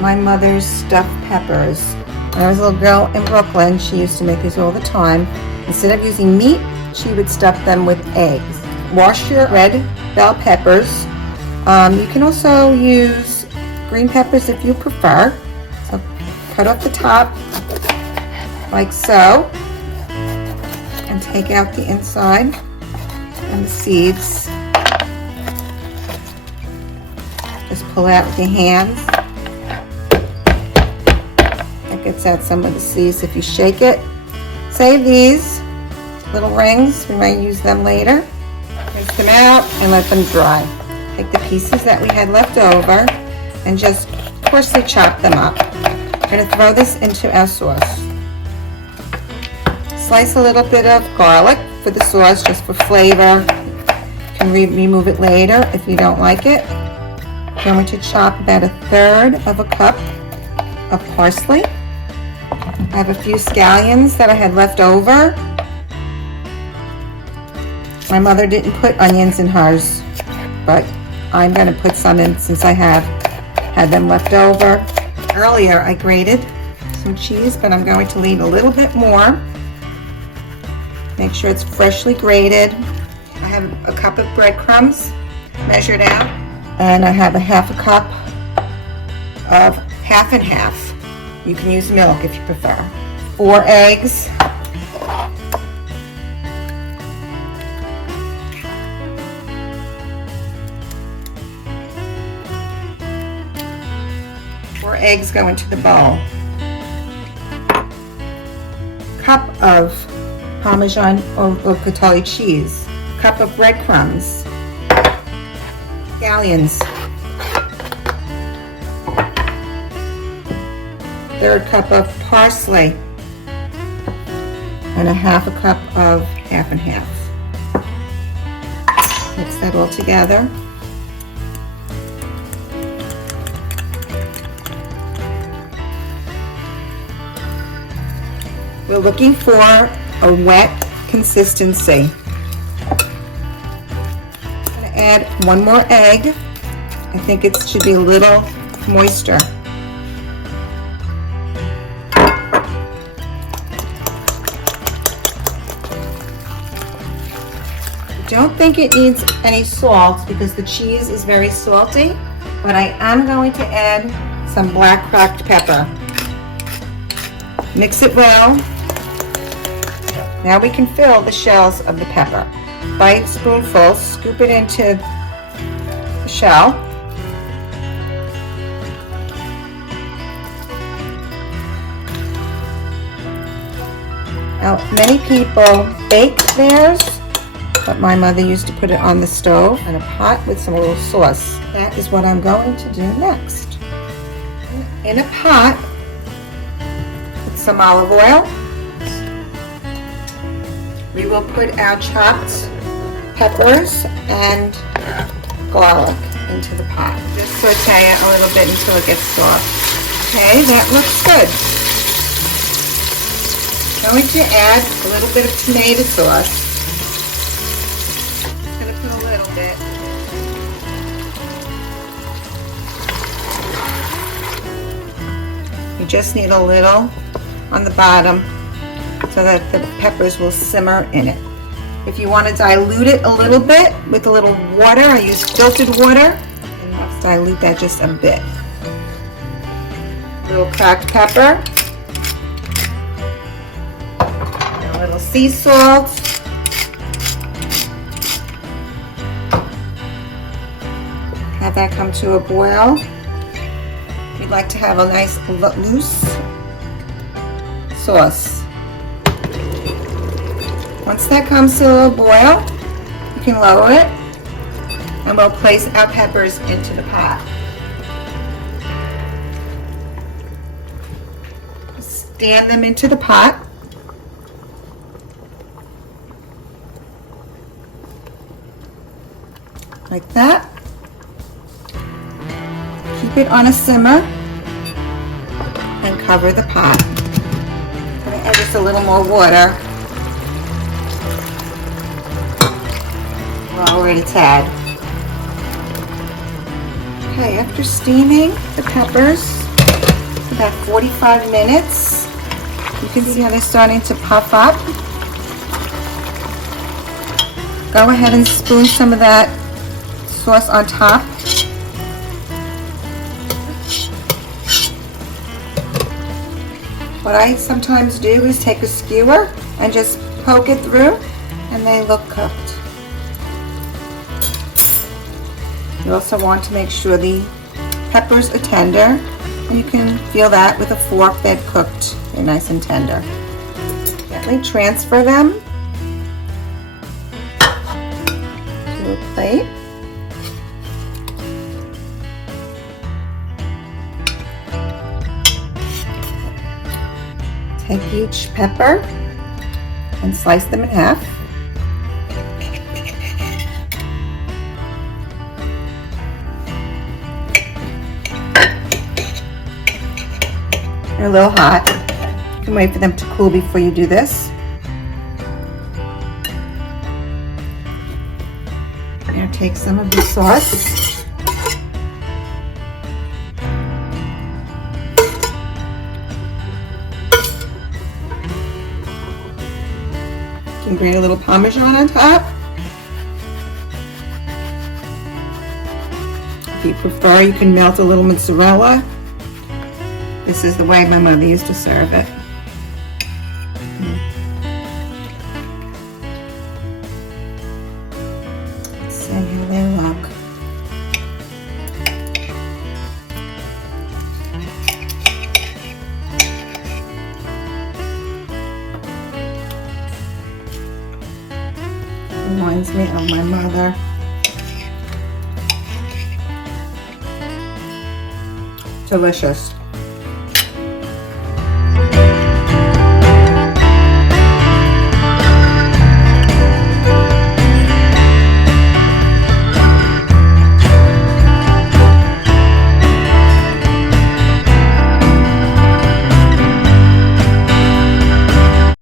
my mother's stuffed peppers. When I was a little girl in Brooklyn, she used to make these all the time. Instead of using meat, she would stuff them with eggs. Wash your red bell peppers. You can also use green peppers if you prefer. So cut off the top like so and take out the inside and the seeds. Just pull out with your hands. That gets out some of the seeds if you shake it. Save these little rings, we might use them later. Rinse them out and let them dry. Take the pieces that we had left over and just coarsely chop them up. We're going to throw this into our sauce. Slice a little bit of garlic for the sauce, just for flavor. You can remove it later if you don't like it. I'm going to chop about 1/3 of a cup of parsley. I have a few scallions that I had left over. My mother didn't put onions in hers, but I'm going to put some in since I have had them left over. Earlier I grated some cheese, but I'm going to leave a little bit more. Make sure it's freshly grated. I have a cup of breadcrumbs measured out, and I have a 1/2 cup of half and half. You can use milk if you prefer. 4 eggs. Eggs go into the bowl. Cup of Parmesan or Cotoli cheese. Cup of breadcrumbs. Scallions. 1/3 cup of parsley. And a 1/2 cup of half and half. Mix that all together. We're looking for a wet consistency. I'm going to add 1 more egg. I think it should be a little moister. I don't think it needs any salt because the cheese is very salty, but I am going to add some black cracked pepper. Mix it well. Now we can fill the shells of the pepper. By a spoonful, scoop it into the shell. Now, many people bake theirs, but my mother used to put it on the stove in a pot with some little sauce. That is what I'm going to do next. In a pot, with some olive oil, we will put our chopped peppers and garlic into the pot. Just saute it a little bit until it gets soft. Okay, that looks good. I'm going to add a little bit of tomato sauce. I'm going to put a little bit. You just need a little on the bottom so that the peppers will simmer in it. If you want to dilute it a little bit with a little water, I use filtered water, and let's dilute that just a bit. A little cracked pepper, a little sea salt, have that come to a boil. We'd like to have a nice loose sauce. Once that comes to a little boil, you can lower it and we'll place our peppers into the pot. Stand them into the pot. Like that. Keep it on a simmer and cover the pot. I'm going to add just a little more water. Lower it a tad. Okay, after steaming the peppers, for about 45 minutes. You can see how they're starting to puff up. Go ahead and spoon some of that sauce on top. What I sometimes do is take a skewer and just poke it through, and they look cooked. You also want to make sure the peppers are tender, and you can feel that with a fork. They've cooked. They're nice and tender. Gently transfer them to a plate. Take each pepper and slice them in half. They're a little hot. You can wait for them to cool before you do this. Now take some of the sauce. You can grate a little Parmesan on top. If you prefer, you can melt a little mozzarella. This is the way my mother used to serve it. See how they look. Reminds me of my mother. Delicious.